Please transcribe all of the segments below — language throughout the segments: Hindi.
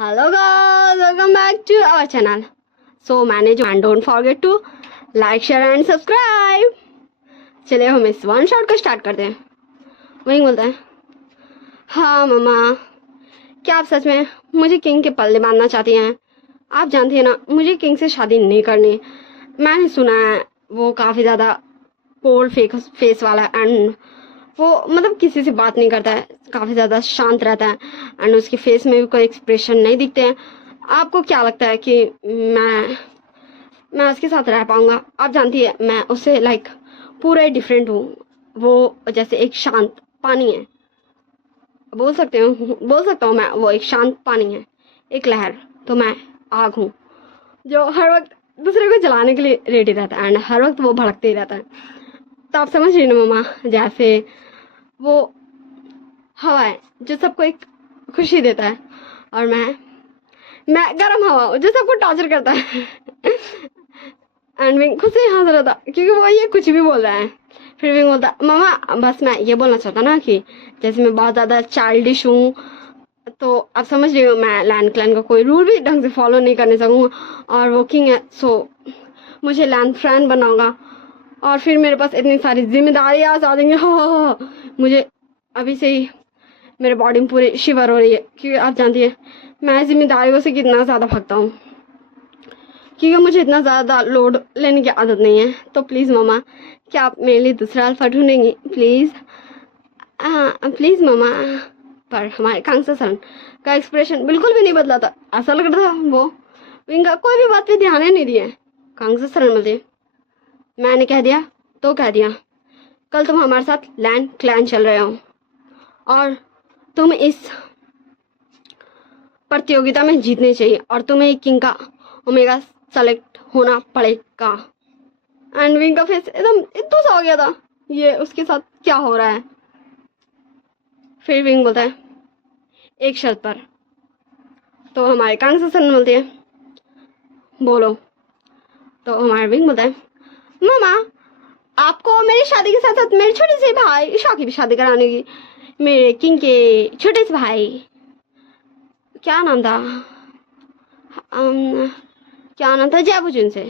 Hello guys, welcome back to our channel. So मैंने जो and don't forget to like share and subscribe. चलिए हम इस वन शॉट को स्टार्ट करते हैं। वही बोलता है, हाँ मम्मा, क्या आप सच में मुझे किंग के पल्ले बांधना चाहती हैं? आप जानती हैं ना, मुझे किंग से शादी नहीं करनी। मैंने सुना है वो काफ़ी ज़्यादा कोल्ड फेस वाला है एंड वो मतलब किसी से बात नहीं करता है, काफ़ी ज़्यादा शांत रहता है एंड उसके फेस में भी कोई एक्सप्रेशन नहीं दिखते हैं। आपको क्या लगता है कि मैं उसके साथ रह पाऊंगा? आप जानती है मैं उससे पूरा डिफरेंट हूँ। वो जैसे एक शांत पानी है, बोल सकता हूँ मैं, वो एक शांत पानी है, एक लहर। तो मैं आग हूँ जो हर वक्त दूसरे को जलाने के लिए रेडी रहता है एंड हर वक्त वो भड़कते ही रहता है। तो आप समझ रही ना मम्मा, जैसे वो हवा है जो सबको एक खुशी देता है और मैं गर्म हवा हूँ जो सबको टॉर्चर करता है। एंड विंग खुद से हंस रहा था क्योंकि वो ये कुछ भी बोल रहा है। फिर विंग बोलता, मामा बस मैं ये बोलना चाहता ना कि जैसे मैं बहुत ज़्यादा चाइल्डिश हूँ, तो आप समझ रही हो, मैं लैंड क्लैन का कोई रूल भी ढंग से फॉलो नहीं करने सकूँगा और वो किंग है, सो मुझे लैंड फ्रैंड बनाऊंगा और फिर मेरे पास इतनी सारी जिम्मेदारियाँ आ जाएंगी। हो मुझे अभी से ही मेरे बॉडी में पूरी शिवर हो रही है क्योंकि आप जानती है मैं जिम्मेदारियों से कितना ज़्यादा भागता हूँ, क्योंकि मुझे इतना ज़्यादा लोड लेने की आदत नहीं है। तो प्लीज़ मामा, क्या आप मेरे लिए दूसरा अल्फा ढूंढेंगी प्लीज़? हाँ प्लीज़ मामा। पर हमारे कांसा सन का एक्सप्रेशन बिल्कुल भी नहीं बदला था। ऐसा लग रहा था वो इनका कोई भी बात पे ध्यान ही नहीं दिया। कांसा सरन बोलते, मैंने कह दिया तो कह दिया, कल तुम हमारे साथ लैंड क्लैन चल रहे हो और तुम इस प्रतियोगिता में जीतने चाहिए और तुम्हें किंग का ओमेगा सेलेक्ट होना पड़ेगा। एंड विंग का फेस एकदम इतना सा हो गया था, ये उसके साथ क्या हो रहा है। फिर विंग बोलता है, एक शर्त पर। तो हमारे कांग से सन बोलते हैं, बोलो। तो हमारे विंग बोलता है, मामा आपको मेरी शादी के साथ साथ मेरे छोटे से भाई ईशा की भी शादी कराने की। मेरे किंग के छोटे से भाई, क्या नाम था, क्या नाम था, जयबुजुन से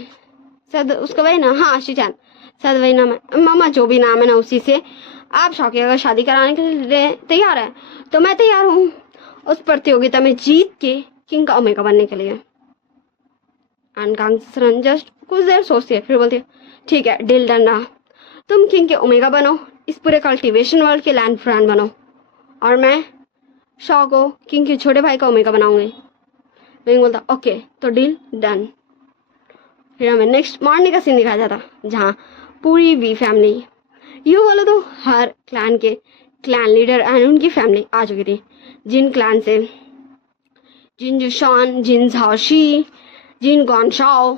शायद उसका वही ना, हाँ शीचान, शायद वही नाम है। मामा जो भी नाम है ना उसी से आप शौकी अगर शादी कराने के लिए तैयार है तो मैं तैयार हूँ उस प्रतियोगिता में जीत के किंग का ओमेगा बनने के लिए। एंड कांगसरन जस्ट कुछ देर सोचती है, फिर बोलती है, ठीक है डील डन ना, तुम किंग के ओमेगा बनो, इस पूरे कल्टीवेशन वर्ल्ड के लैंड फ्रैंड बनो और मैं शॉ को किंग के छोटे भाई का ओमेगा बनाऊंगी। विंग बोलता, ओके तो डील डन। फिर हमें नेक्स्ट मॉर्निंग का सीन दिखाया जाता जहाँ पूरी वी फैमिली, यूँ बोलो तो हर क्लैन के क्लैन लीडर एंड उनकी फैमिली आ चुकी थी। जिन क्लैन से जिन जुशान, जिन झाओशी, जिन गॉनशाओ,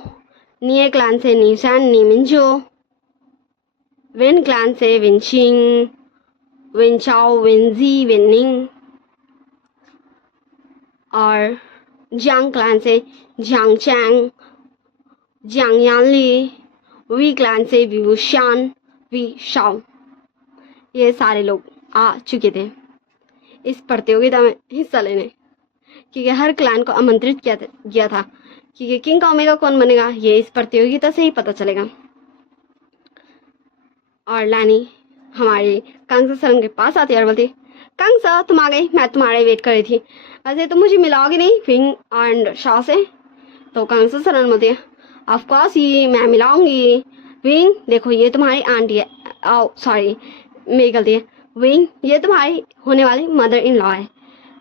निये क्लैन से नीसैन नीमिंजो, विन क्लैन से विनशिंग, विनचाओ, विनजी, विनिंग और जियांग क्लैन से Jiang Chang, Jiang Yanli, Wei clan से विवुशान, वी शाओ, ये सारे लोग आ चुके थे इस प्रतियोगिता में हिस्सा लेने, क्योंकि हर क्लैन को आमंत्रित किया था क्योंकि किंग का ओमेगा कौन बनेगा ये इस प्रतियोगिता से ही पता चलेगा। और लैनी हमारी कांगसा सर के पास आती है और बोलती, कांगसा तुम आ गई, मैं तुम्हारे वेट कर रही थी, वैसे तुम मुझे मिलाओगे नहीं विंग एंड शाह से? तो कांगसा सर बोलती है, ऑफ कोर्स ये मैं मिलाऊंगी। विंग देखो ये तुम्हारी आंटी है, ओ सॉरी मेरी गलती है, विंग ये तुम्हारी होने वाली मदर इन लॉ है,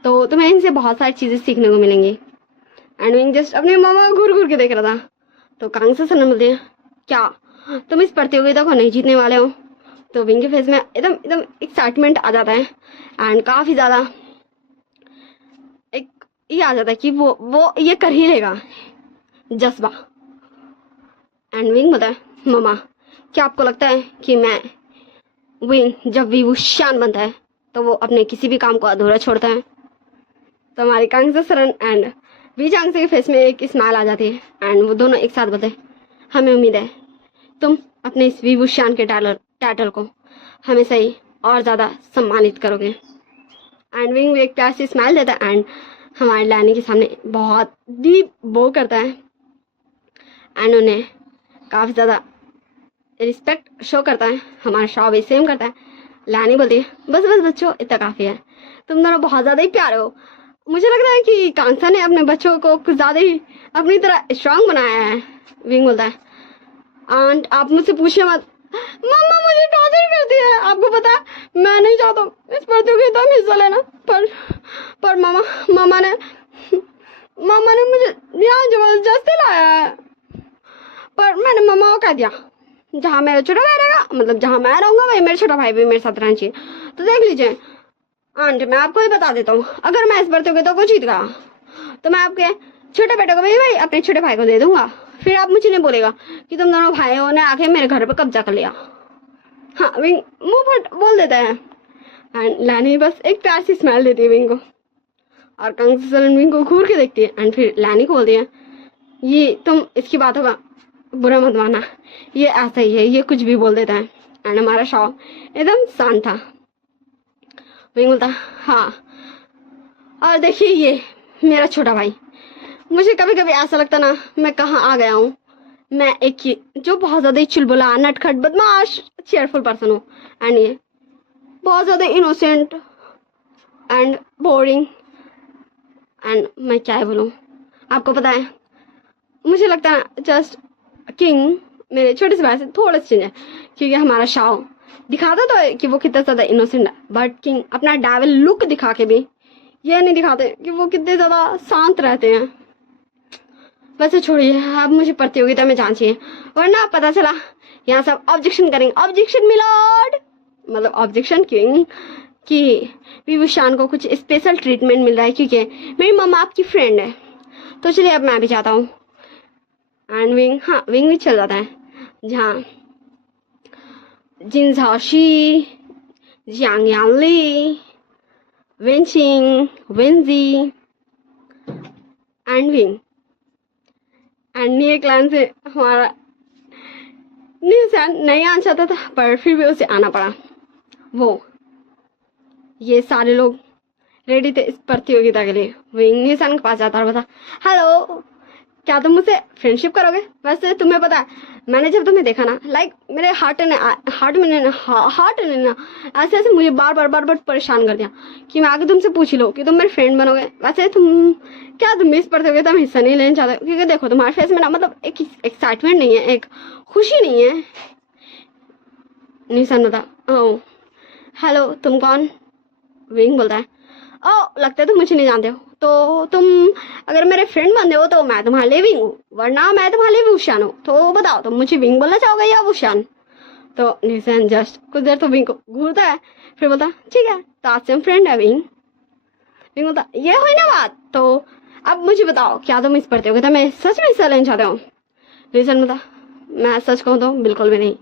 तो तुम्हें इनसे बहुत सारी चीज़ें सीखने को मिलेंगी। एंड विंग जस्ट अपने मामा को घूर घूर के देख रहा था। तो कांगसा सर बोलते हैं, क्या तुम इस प्रतियोगिता को नहीं जीतने वाले हो? तो विंग के फेस में एकदम एकदम एक्साइटमेंट आ जाता है एंड काफ़ी ज़्यादा एक ये आ जाता है कि वो ये कर ही लेगा जज्बा। एंड विंग बोलता है, मामा क्या आपको लगता है कि मैं विंग जब विभूषण बनता है तो वो अपने किसी भी काम को अधूरा छोड़ता है? तो हमारी कांगसा सरन एंड वी चांगसे के फेस में एक स्माइल आ जाती है एंड वो दोनों एक साथ बोलते हैं, हमें उम्मीद है तुम अपने इस विभूषण के टाइटल को हमेशा ही और ज़्यादा सम्मानित करोगे। एंड विंग एक प्यार से स्माइल देता है एंड हमारे लैनी के सामने बहुत डीप बो करता है एंड उन्हें काफ़ी ज़्यादा रिस्पेक्ट शो करता है। हमारा शाह भी सेम करता है। लैनी बोलती है बस बस बच्चों इतना काफ़ी है, तुम दोनों बहुत ज़्यादा ही प्यारे हो। मुझे लग रहा है कि कांसा ने अपने बच्चों को कुछ ज़्यादा ही अपनी तरह स्ट्रांग बनाया है। विंग बोलता है आंट आप मुझसे पूछिए मत, मम्मा मुझे टॉर्चर करती है। आपको पता है मैं नहीं चाहता हूँ इस प्रतियोगिता में हिस्सा लेना, पर मामा ने मुझे यहाँ जबरदस्ती लाया है। पर मैंने मम्मा को कह दिया जहाँ मेरा छोटा भाई रहेगा, मतलब जहाँ मैं रहूँगा वही मेरा छोटा भाई भी मेरे साथ रहना चाहिए। तो देख लीजिए आंटी मैं आपको ही बता देता हूँ, अगर मैं इस प्रतियोगिता को जीत गया तो मैं आपके छोटे बेटे को भी भाई अपने छोटे भाई को दे दूंगा। फिर आप मुझे नहीं बोलेगा कि तुम दोनों भाइयों ने आके मेरे घर पे कब्जा कर लिया। हाँ विंग मुंह फट बोल देता है एंड लैनी बस एक प्यार सी स्मेल देती है विंग को और कंसन विंग को घूर के देखती है एंड फिर लैनी को बोलती है ये तुम इसकी बातों का बुरा मत माना, ये ऐसा ही है, ये कुछ भी बोल देता है। एंड हमारा शॉ एकदम शांत था। विंग बोलता हाँ और देखिए ये मेरा छोटा भाई, मुझे कभी कभी ऐसा लगता ना मैं कहाँ आ गया हूँ। मैं एक ही जो बहुत ज़्यादा ही चुलबुला नटखट बदमाश चेयरफुल पर्सन हूँ एंड ये बहुत ज़्यादा इनोसेंट एंड बोरिंग एंड मैं क्या बोलूँ। आपको पता है मुझे लगता है जस्ट किंग मेरे छोटे से भाई से थोड़ा सा चेंज है, क्योंकि हमारा शाओ दिखाता तो है कि वो कितना ज़्यादा इनोसेंट है, बट किंग अपना डेविल लुक दिखा के भी ये नहीं दिखाते कि वो कितने ज़्यादा शांत रहते हैं। वैसे छोड़िए अब मुझे प्रतियोगिता में जाना चाहिए वरना पता चला यहाँ सब ऑब्जेक्शन करेंगे। ऑब्जेक्शन मिलॉर्ड, मतलब ऑब्जेक्शन किंग कि विभूषण को कुछ स्पेशल ट्रीटमेंट मिल रहा है क्योंकि मेरी मम्मा आपकी फ्रेंड है। तो चलिए अब मैं भी चाहता हूँ एंड विंग विंग भी चल जाता है जहाँ Jin Zhaoshi, Jiang Yangli, Wenqing, Wenji and Wing and new clan से हमारा न्यूज़ नहीं आना चाहता था पर फिर भी उसे आना पड़ा। वो ये सारे लोग रेडी थे इस प्रतियोगिता के लिए। विंग न्यूज़ के पास जाता और बता हेलो क्या तुम मुझसे फ्रेंडशिप करोगे? वैसे तुम्हें पता है मैंने जब तुम्हें देखा ना लाइक मेरे हार्ट ने ना ऐसे ऐसे मुझे बार बार परेशान कर दिया कि मैं आगे तुमसे पूछ लो कि तुम मेरे फ्रेंड बनोगे। वैसे तुम इस प्रतियोगिता में हिस्सा नहीं लेना चाहते क्योंकि देखो तुम्हारे फेस में ना मतलब एक एक्साइटमेंट नहीं है, एक खुशी नहीं है। निशान बता ओ हेलो तुम कौन? विंग बोलता है ओ लगता है तुम मुझे नहीं जानते हो, तो तुम अगर मेरे फ्रेंड बनते हो तो मैं तुम्हारे लिए विंग हूँ वरना मैं तुम्हारे लिए वुशान हूँ। तो बताओ तुम मुझे विंग बोलना चाहोगे या वुशान? तो निशान जस्ट कुछ देर तो विंग को घूरता है फिर बोलता ठीक है तो आज से हम फ्रेंड है विंग। विंग बोलता ये हुई ना बात, तो अब मुझे बताओ क्या तुम इस प्रतियोगिता में सच में हिस्सा लेना चाहते हो? निशान बोलता मैं सच कहूँ तो बिल्कुल भी नहीं।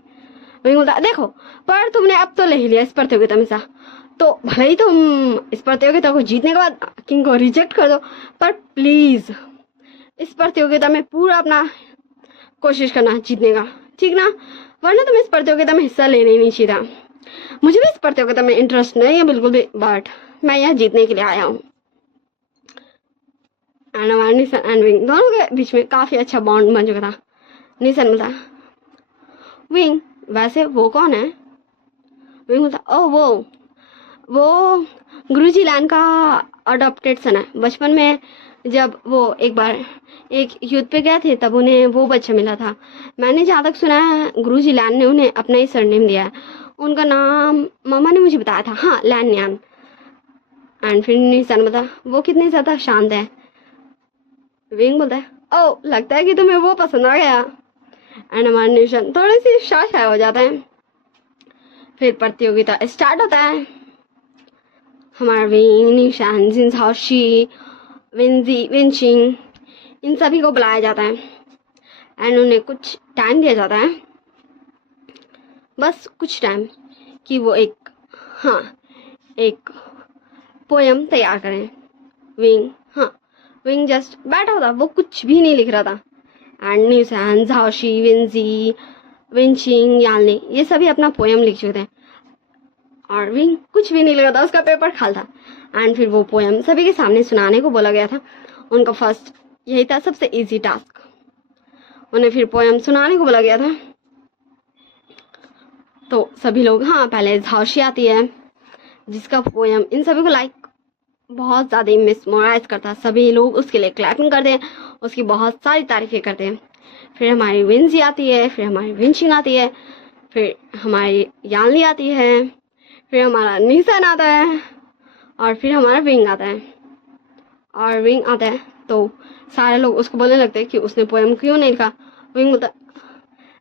विंग बोलता देखो पर तुमने अब तो ले ही लिया इस प्रतियोगिता में सा, तो भले ही तुम इस प्रतियोगिता को जीतने के बाद किंग को रिजेक्ट कर दो पर प्लीज इस प्रतियोगिता में पूरा अपना कोशिश करना जीतने का, ठीक ना? वरना तुम इस प्रतियोगिता में हिस्सा लेने ही नहीं चाहिए था। मुझे भी इस प्रतियोगिता में इंटरेस्ट नहीं है बिल्कुल भी, बट मैं यहाँ जीतने के लिए आया हूँ। निशान एंड विंग दोनों के बीच में काफी अच्छा बॉन्ड बन चुका था। निशान बोलता विंग वैसे वो कौन है? विंग बोलता ओ वो गुरुजी लैन का अडॉप्टेड सन है। बचपन में जब वो एक बार एक युद्ध पे गए थे तब उन्हें वो बच्चा मिला था। मैंने जहाँ तक सुना है गुरुजी लैन ने उन्हें अपना ही सरनेम दिया है। उनका नाम मम्मा ने मुझे बताया था, हाँ लैन। एंड फिर निशान बता वो कितने ज़्यादा शांत है। विंग बोलता है ओ लगता है कि तुम्हें वो पसंद आ गया। एंड हमारा निशान थोड़ी सी शाय हो जाता है। फिर प्रतियोगिता स्टार्ट होता है। हमारा विंग, निशान, जिन झाओशी, वेंजी, वेंचिंग इन सभी को बुलाया जाता है एंड उन्हें कुछ टाइम दिया जाता है, बस कुछ टाइम कि वो एक पोयम तैयार करें। विंग जस्ट बैठा होता, वो कुछ भी नहीं लिख रहा था एंड निशान, झाओशी, वेंजी, वेंचिंग, यालने ये सभी अपना पोयम लिख चुके थे और विंग कुछ भी नहीं लगा था, उसका पेपर खाल था। एंड फिर वो पोएम सभी के सामने सुनाने को बोला गया था। उनका फर्स्ट यही था सबसे इजी टास्क, उन्हें फिर पोएम सुनाने को बोला गया था। तो सभी लोग, हाँ पहले झाओशी आती है जिसका पोएम इन सभी को लाइक बहुत ज़्यादा मिसमोराइज करता, सभी लोग उसके लिए क्लैपिंग करते हैं, उसकी बहुत सारी तारीफें करते हैं। फिर हमारी विंजी आती है, फिर हमारी विंशिंग आती है, फिर हमारी यानली आती है, फिर हमारा नीसन आता है, और फिर हमारा विंग आता है। और विंग आता है तो सारे लोग उसको बोलने लगते हैं कि उसने पोएम क्यों नहीं लिखा। विंग बोलता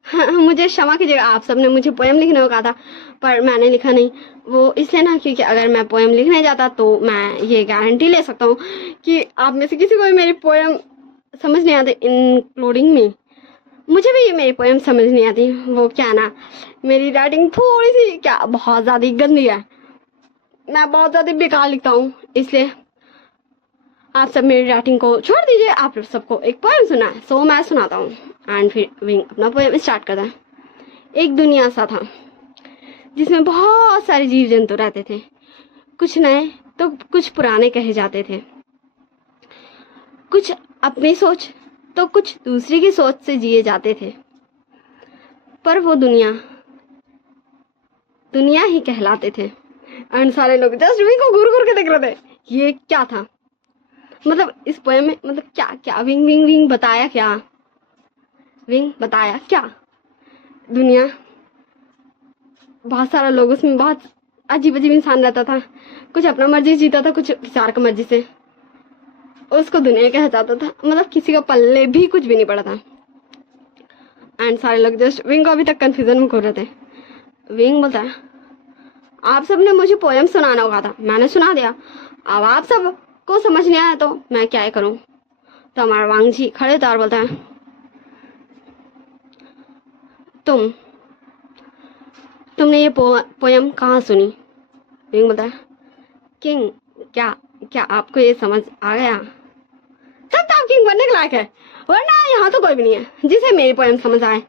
हाँ, मुझे क्षमा कीजिएगा, आप सबने मुझे पोएम लिखने को कहा था पर मैंने लिखा नहीं। वो इसलिए ना क्योंकि अगर मैं पोएम लिखने जाता तो मैं ये गारंटी ले सकता हूँ कि आप में से किसी को भी मेरी पोएम समझ नहीं आती, इंक्लूडिंग मी। मुझे भी मेरी पोएम समझ नहीं आती। वो क्या ना, मेरी राइटिंग थोड़ी सी क्या बहुत ज़्यादा गंदी है, मैं बहुत ज़्यादा बेकार लिखता हूँ। इसलिए आप सब मेरी राइटिंग को छोड़ दीजिए, आप सबको एक पोएम सुना है सो मैं सुनाता हूँ। एंड फिर विंग अपना पोएम स्टार्ट करता है। एक दुनिया सा था जिसमें बहुत सारे जीव जंतु रहते थे, कुछ नए तो कुछ पुराने कहे जाते थे, कुछ अपनी सोच तो कुछ दूसरी की सोच से जिए जाते थे। पर वो दुनिया ही कहलाते थे। एंड सारे लोग जस्ट विंग को घूर घूर के देख रहे थे, ये क्या था, मतलब इस पोएम में मतलब क्या क्या विंग विंग विंग बताया क्या, विंग बताया क्या। दुनिया बहुत सारा लोग उसमें बहुत अजीब अजीब इंसान रहता था, कुछ अपना मर्जी जीता था, कुछ विचार का मर्जी से उसको दुनिया कहा जाता था, मतलब किसी का पल्ले भी कुछ भी नहीं पड़ा था। एंड सारे लोग जस्ट विंग को अभी तक कंफ्यूजन में खो रहे थे। विंग बोलता है आप सब ने मुझे पोएम सुनाना होगा था, मैंने सुना दिया, अब आप सब को समझ नहीं आया तो मैं क्या करूं। तो हमारा वांग जी खड़े होता और बोलता है तुमने ये पोएम कहाँ सुनी। विंग बोलता है किंग क्या आपको ये समझ आ गया, तब तो आप किंग बनने के लायक है, वरना यहाँ तो कोई भी नहीं है जिसे मेरी पोएम समझ आए,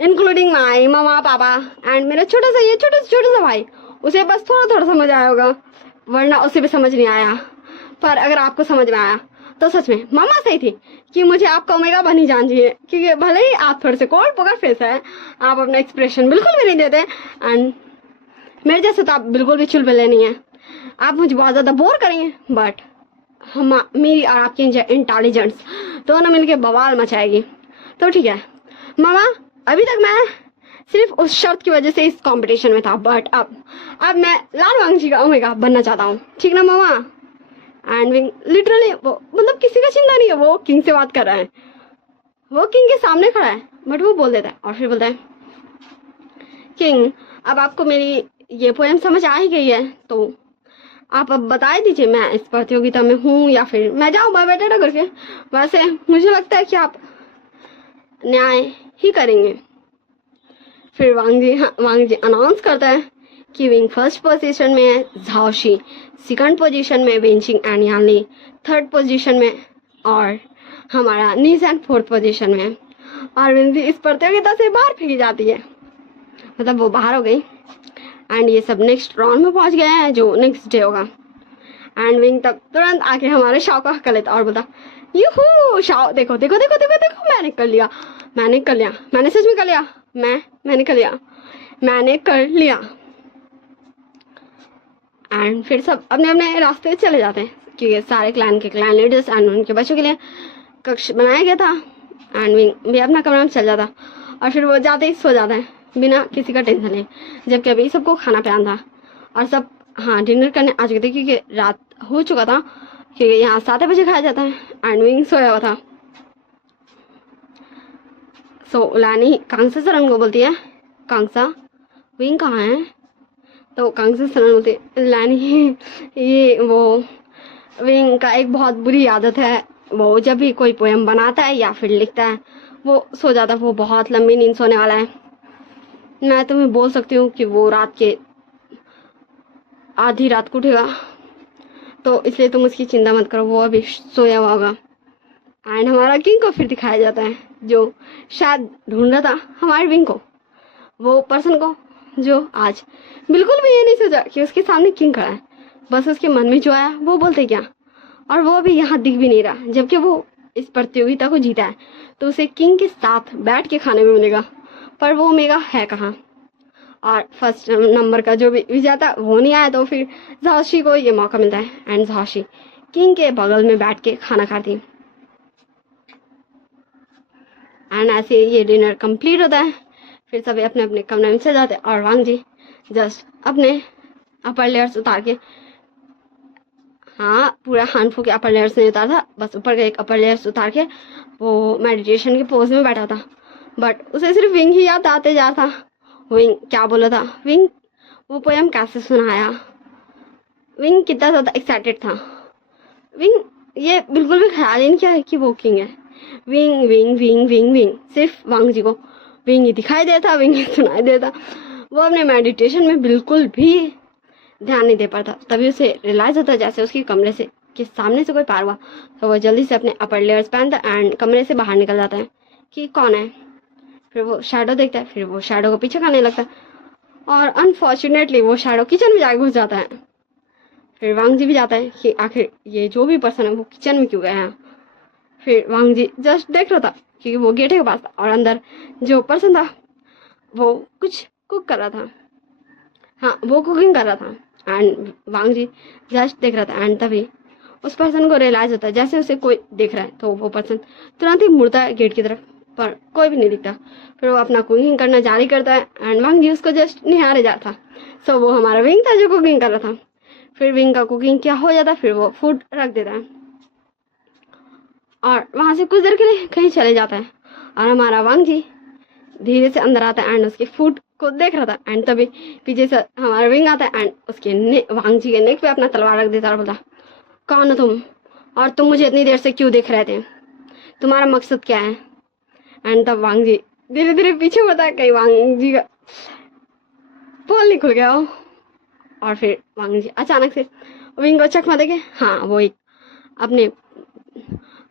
इंक्लूडिंग माई मामा पापा एंड मेरा छोटा सा भाई, उसे बस थोड़ा समझ आया होगा, वरना उसे भी समझ नहीं आया। पर अगर आपको समझ में आया तो सच में मामा सही थी कि मुझे आपका ओमेगा बनी जान चाहिए, क्योंकि भले ही आप थोड़े से कोल्ड पोकर फेस है, आप अपना एक्सप्रेशन बिल्कुल भी नहीं देते, एंड मेरे जैसे तो आप बिल्कुल भी चुलबुले नहीं है, आप मुझे बहुत ज़्यादा बोर करेंगे, बट मेरी और आपकी इंटेलिजेंस दोनों मिलके बवाल मचाएगी। तो ठीक है मामा, अभी तक मैं सिर्फ उस शर्त की वजह से इस कंपटीशन में था, बट अब मैं लाल वांग जी का ओमेगा बनना चाहता हूँ, ठीक ना मामा। एंड विंग लिटरली वो मतलब किसी का चिंता नहीं है, वो किंग से बात कर रहा है, वो किंग के सामने खड़ा है, बट वो बोल देता है और फिर बोलता है किंग अब आपको मेरी ये पोएम समझ आ ही गई है, तो आप अब बता दीजिए मैं इस प्रतियोगिता में हूँ या फिर मैं जाऊँ बायोडाटा करके। वैसे मुझे लगता है कि आप न्याय ही करेंगे। फिर वांग जी अनाउंस करता है कि विंग फर्स्ट पोजीशन में है, झाओशी सेकंड पोजीशन में, विंशिंग एंड यानली थर्ड पोजीशन में, और हमारा नीसन फोर्थ पोजीशन में। और विंजी इस प्रतियोगिता से बाहर फेंकी जाती है, मतलब वो बाहर हो गई। एंड ये सब नेक्स्ट राउंड में पहुंच गए हैं जो नेक्स्ट डे होगा। एंड विंग तब तुरंत आके हमारे शाओ को हक लेता और बोलता यूहू शाओ देखो मैंने कर लिया, मैंने सच में कर लिया, मैंने कर लिया। एंड फिर सब अपने अपने रास्ते चले जाते हैं, क्योंकि सारे क्लैन लीडर्स एंड उनके बच्चों के लिए कक्ष बनाया गया था। एंड विंग भी अपना कमरा में चल जाता और फिर वो जाते ही सो जाता है बिना किसी का टेंशन ले, जबकि अभी सबको खाना पिलाना था और सब डिनर करने आ चुके थे, क्योंकि रात हो चुका था, क्योंकि यहाँ 7 बजे खाया जाता है। एंड विंग सोया हुआ था। सो लानी कांगसा सरन को बोलती है कांगसा विंग कहाँ है। तो कांगसा सरन बोलती है लानी ये वो विंग का एक बहुत बुरी आदत है, वो जब भी कोई पोएम बनाता है या फिर लिखता है वो सो जाता है, वो बहुत लंबी नींद सोने वाला है। मैं तुम्हें बोल सकती हूँ कि वो रात के आधी रात को उठेगा, तो इसलिए तुम उसकी चिंता मत करो, वो अभी सोया हुआ होगा। एंड हमारा किंग को फिर दिखाया जाता है जो शायद ढूंढ रहा था हमारे विंग को, वो पर्सन को जो आज बिल्कुल भी ये नहीं सोचा कि उसके सामने किंग खड़ा है। बस उसके मन में जो आया वो बोलते क्या, और वो भी यहाँ दिख भी नहीं रहा, जबकि वो इस प्रतियोगिता को जीता है तो उसे किंग के साथ बैठ के खाने में मिलेगा, पर वो ओमेगा है कहाँ। और फर्स्ट नंबर का जो भी विजेता वो नहीं आया, तो फिर झांसी को ये मौका मिलता है एंड झांसी किंग के बगल में बैठ के खाना खाती है। एंड ऐसे ये डिनर कंप्लीट होता है। फिर सभी अपने अपने कमरे में चले जाते हैं और वांग जी जस्ट अपने अपर लेयर्स उतार के, हाँ पूरा हानफू के अपर लेयर्स नहीं उतारा था, बस ऊपर का एक अपर लेयर्स उतार के वो मेडिटेशन के पोज में बैठा था। बट उसे सिर्फ विंग ही याद आते जा था। विंग क्या बोला था, विंग वो पोयम कैसे सुनाया, विंग कितना ज़्यादा एक्साइटेड था। विंग ये बिल्कुल भी ख्याल ही नहीं किया कि वो किंग है। Wing wing wing wing wing सिर्फ वांग जी को विंग ही दिखाई देता, विंग ही सुनाई देता। वो अपने मेडिटेशन में बिल्कुल भी ध्यान नहीं दे पाता। तभी उसे रियलाइज होता है जैसे उसके कमरे से के सामने से कोई पार हुआ, तो वो जल्दी से अपने अपर लेयर्स पहनता है एंड कमरे से बाहर निकल जाता है कि कौन है। फिर वो शैडो देखता है, फिर वो शैडो को पीछे खाने लगता है और अनफॉर्चुनेटली वो शैडो किचन में जाके घुस जाता है। फिर वांग जी भी जाता है कि आखिर ये जो भी पर्सन है वो किचन में क्यों गया है। फिर वांग जी जस्ट देख रहा था क्योंकि वो गेट के पास था और अंदर जो पर्सन था वो कुछ कुक कर रहा था, हाँ वो कुकिंग कर रहा था। एंड वांग जी जस्ट देख रहा था एंड तभी उस पर्सन को रियलाइज होता है जैसे उसे कोई देख रहा है, तो वो पर्सन तुरंत ही मुड़ता है गेट की तरफ, पर कोई भी नहीं दिखता। फिर वो अपना कुकिंग करना जारी करता है एंड वांग जी उसको जस्ट निहारे जाता। सो वो हमारा विंग था जो कुकिंग कर रहा था। फिर विंग का कुकिंग क्या हो जाता है, फिर वो फूड रख देता है और वहाँ से कुछ देर के लिए कहीं चले जाता है और हमारा वांग जी धीरे से अंदर आता है एंड उसके फूड को देख रहा था। एंड तभी पीछे से हमारा विंग आता है एंड उसके वांग जी के नेक पे अपना तलवार रख देता और बोलता, कौन हो तुम और तुम मुझे इतनी देर से क्यों देख रहे थे, तुम्हारा मकसद क्या है। एंड तब वांग जी धीरे धीरे पीछे होता है, कहीं वांग जी का पोल नहीं खुल गया हो। और फिर वांग जी अचानक से विंग को चकमा देके, हाँ वो एक अपने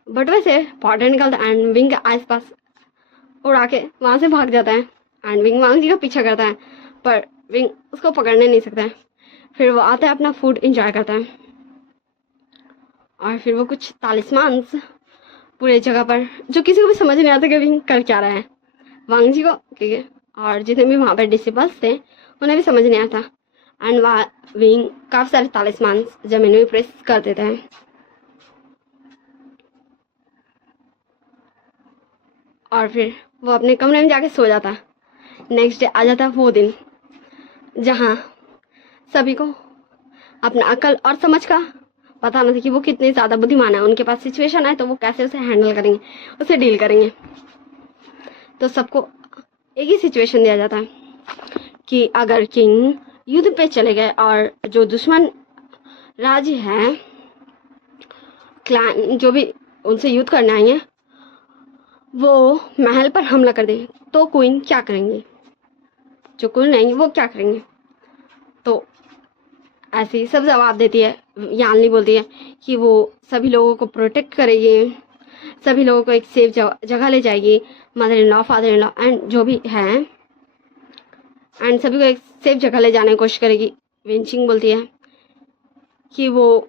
बटवे से पाउडर निकालता है एंड विंग के आस पास उड़ा के वहाँ से भाग जाता है। एंड विंग वांग जी का पीछा करता है पर विंग उसको पकड़ने नहीं सकता है। फिर वो आता है अपना फूड इंजॉय करता है और फिर वो कुछ तालिस्मान पूरे जगह पर जो किसी को भी समझ नहीं आता कि विंग कर क्या रहा है, वांग जी को क्योंकि और जितने भी वहाँ पर डिसिपल्स थे उन्हें भी समझ नहीं आता। एंड वहाँ विंग काफ़ी सारे तालिस्मान जमीन में प्रेस कर देते हैं और फिर वो अपने कमरे में जाके सो जाता। नेक्स्ट डे आ जाता वो दिन जहाँ सभी को अपना अकल और समझ का पता ना था कि वो कितने ज़्यादा बुद्धिमान है। उनके पास सिचुएशन आए तो वो कैसे उसे हैंडल करेंगे, उसे डील करेंगे। तो सबको एक ही सिचुएशन दिया जाता है कि अगर किंग युद्ध पे चले गए और जो दुश्मन राज्य है क्लैन जो भी उनसे युद्ध करने आएंगे वो महल पर हमला कर दें तो क्वीन क्या करेंगे, जो क्वीन रहेंगे वो क्या करेंगे। तो ऐसे ही सब जवाब देती है। यानली बोलती है कि वो सभी लोगों को प्रोटेक्ट करेगी, सभी लोगों को एक सेफ जगह ले जाएगी, mother in law father in law and जो भी है एंड सभी को एक सेफ जगह ले जाने की कोशिश करेगी। विंचिंग बोलती है कि वो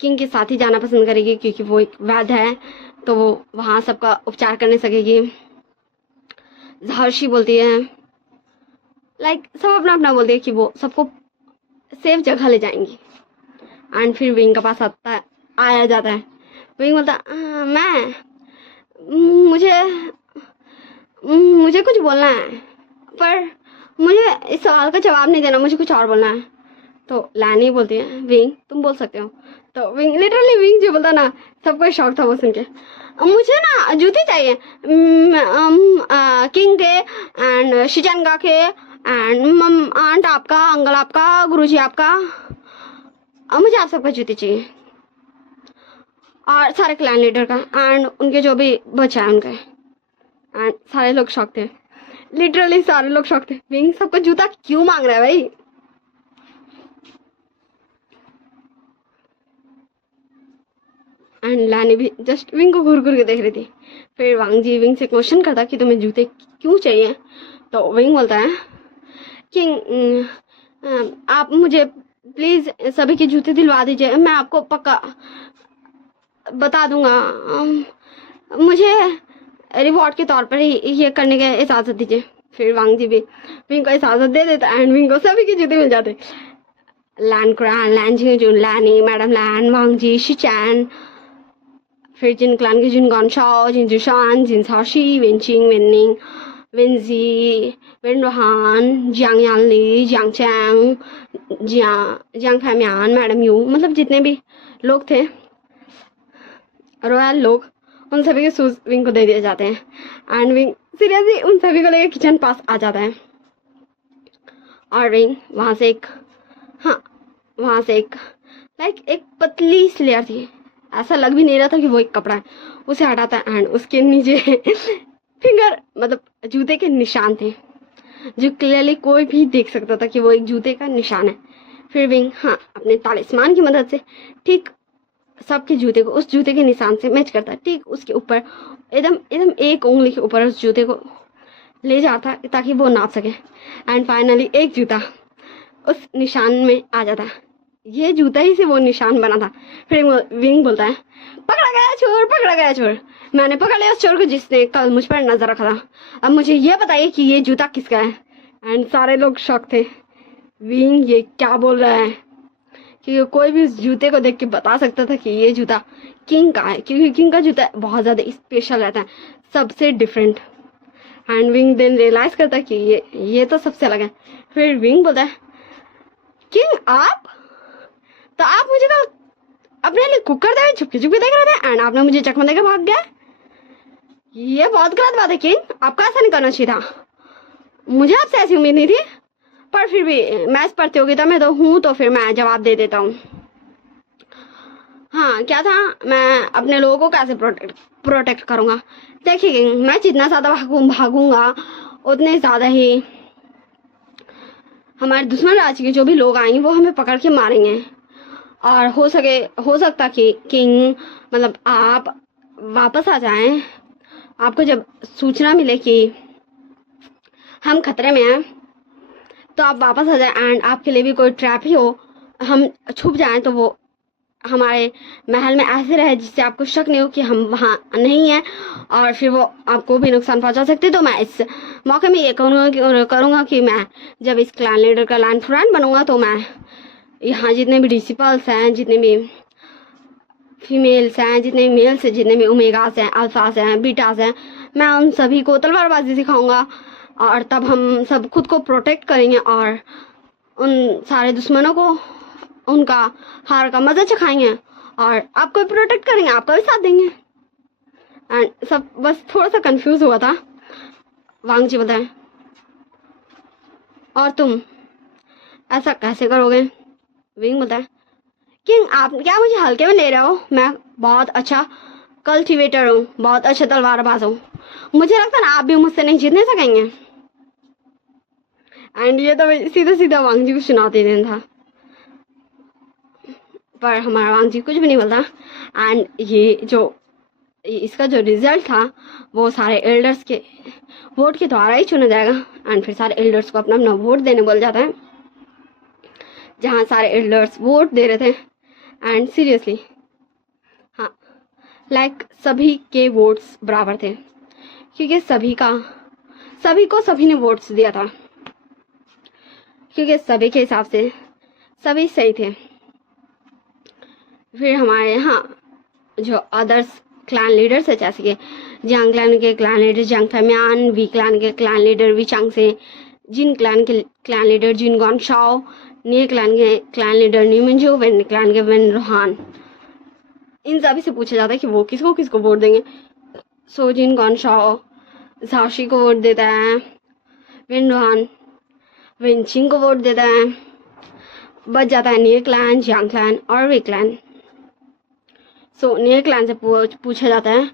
किंग के साथ ही जाना पसंद करेगी क्योंकि वो एक वैद्य है तो वो वहाँ सबका उपचार करने सकेगी। हर्षी बोलती है लाइक सब अपना अपना बोलती है कि वो सबको सेफ जगह ले जाएंगी। एंड फिर विंग के पास आया जाता है। विंग बोलता मैं मुझे कुछ बोलना है पर मुझे इस सवाल का जवाब नहीं देना, मुझे कुछ और बोलना है। तो लैनी बोलती है विंग तुम बोल सकते हो। तो विंग लिटरली विंग जो बोलता ना सबको शौक था वो सुन के, मुझे ना जूती चाहिए किंग के एंड शिजनगा के एंड आंट आपका, अंकल आपका, गुरुजी आपका, मुझे आप सबका जूती चाहिए और सारे क्लैन लीडर का एंड उनके जो भी बच्चा है उनके। एंड सारे लोग शौक थे, लिटरली सारे लोग शौक थे। विंग सबको जूता क्यों मांग रहा है भाई। एंड लानी भी जस्ट विंग को घूर घूर के देख रही थी। फिर वांग जी विंग से क्वेश्चन करता कि तुम्हें जूते क्यों चाहिए। तो विंग बोलता है किंग आप मुझे प्लीज़ सभी के जूते दिलवा दीजिए, मैं आपको पक्का बता दूंगा। मुझे रिवॉर्ड के तौर पर ही ये करने की इजाज़त दीजिए। फिर वांग जी भी विंग को इजाज़त दे देता एंड विंग को सभी के जूते मिल जाते। लैन क्रान, लैन जिंगजुन, लैनी, मैडम लैन, वांग जी, शिचैन, फिर जिन क्लान के Jin Gongshao, Jin Zhushan, Jin Sashi, Wenqing, Wenning, Wenji, Wenrohan, Jiang Yanli, Jiang Chang, Jiang Famian, madam Yu, मतलब जितने भी लोग थे रॉयल लोग, उन सभी के शूज विंग को दे दिए जाते हैं एंड विंग सीरियसली उन सभी को लेकर किचन पास आ जाता है। और विंग वहाँ से एक एक पतली सी लेयर थी, ऐसा लग भी नहीं रहा था कि वो एक कपड़ा है, उसे हटाता है एंड उसके नीचे फिंगर मतलब जूते के निशान थे जो क्लियरली कोई भी देख सकता था कि वो एक जूते का निशान है। फिर विंग अपने तालिस्मान की मदद से ठीक सबके जूते को उस जूते के निशान से मैच करता है, ठीक उसके ऊपर एकदम एक उंगली के ऊपर उस जूते को ले जाता ताकि वो नाप सके एंड फाइनली एक जूता उस निशान में आ जाता। ये जूता ही से वो निशान बना था। फिर विंग बोलता है पकड़ा गया चोर, मैंने पकड़ लिया उस चोर को जिसने कल मुझ पर नजर रखा था। अब मुझे ये बताइए कि ये जूता किसका है। एंड सारे लोग शॉक थे, विंग ये क्या बोल रहा है, क्योंकि कोई भी उस जूते को देख के बता सकता था कि ये जूता किंग का है, क्योंकि किंग का जूता बहुत ज़्यादा स्पेशल रहता है, सबसे different. And Wei Ying then realize करता है कि ये तो सबसे अलग है। फिर विंग बोलता है किंग आप मुझे कल अपने लिए कुकर दे छुपके देख रहे थे एंड आपने मुझे चकमा देकर भाग गया। ये बहुत गलत बात है किंग, आपका ऐसा नहीं करना चाहिए था, मुझे आपसे ऐसी उम्मीद नहीं थी, पर फिर भी मैं इस प्रतियोगिता में तो हूँ तो फिर मैं जवाब दे देता हूँ। क्या था, मैं अपने लोगों को कैसे प्रोटेक्ट करूँगा। देखिए मैं जितना ज़्यादा भागूंगा उतने ज़्यादा ही हमारे दुश्मन राज्य के जो भी लोग आएंगे वो हमें पकड़ के मारेंगे और हो सकता कि किंग मतलब आप वापस आ जाएं, आपको जब सूचना मिले कि हम खतरे में हैं तो आप वापस आ जाएं एंड आपके लिए भी कोई ट्रैप ही हो, हम छुप जाएं तो वो हमारे महल में ऐसे रहे जिससे आपको शक नहीं हो कि हम वहाँ नहीं हैं और फिर वो आपको भी नुकसान पहुँचा सकते। तो मैं इस मौके में ये करूँगा कि मैं जब इस क्लैन लीडर का लैंड फ्रेंड बनूंगा तो मैं यहाँ जितने भी डिसिपल्स हैं, जितने भी फीमेल्स हैं, जितने भी मेल्स हैं, जितने भी ओमेगास हैं, अल्फास हैं, बीटास हैं, मैं उन सभी को तलवारबाजी सिखाऊंगा और तब हम सब खुद को प्रोटेक्ट करेंगे और उन सारे दुश्मनों को उनका हार का मजा चखाएंगे और आपको प्रोटेक्ट करेंगे, आपका भी साथ देंगे। एंड सब बस थोड़ा सा कंफ्यूज हुआ था। वांग जी बताएं और तुम ऐसा कैसे करोगे। विंग बताएं किंग आप क्या मुझे हल्के में ले रहे हो, मैं बहुत अच्छा कल्टिवेटर हूँ, बहुत अच्छा तलवारबाज हूँ, मुझे लगता है ना आप भी मुझसे नहीं जीतने सकेंगे। एंड ये तो सीधा सीधा वांग जी को सुनाते देना था, पर हमारा वांग जी कुछ भी नहीं बोलता। एंड इसका जो रिजल्ट था वो सारे एल्डर्स के वोट के द्वारा ही चुना जाएगा एंड फिर सारे एल्डर्स को अपना अपना वोट देने बोल जाता है। जहाँ सारे एल्डर्स वोट दे रहे थे एंड सीरियसली सभी के वोट्स बराबर थे क्योंकि सभी ने वोट्स दिया था, क्योंकि सभी के हिसाब से सभी सही थे। फिर हमारे यहाँ जो अदर्स क्लैन लीडर्स है जैसे कि जियांग क्लैन के clan leader Jiang Famian, Wei clan के clan leader Wei Changze, Jin clan के clan leader Jin Gongshao, Nie clan के clan leader Nie Mingjue, Wen clan के वेन रोहान, इन सभी से पूछा जाता है कि वो किसको वोट देंगे। सो जिन गॉनशाओ झाशी को वोट देता है, वेन रोहान विनचिंग को वोट देता है, बच जाता है नियर क्लैन, जियांग क्लैन और Wei clan. So Nie clan से पूछा जाता है।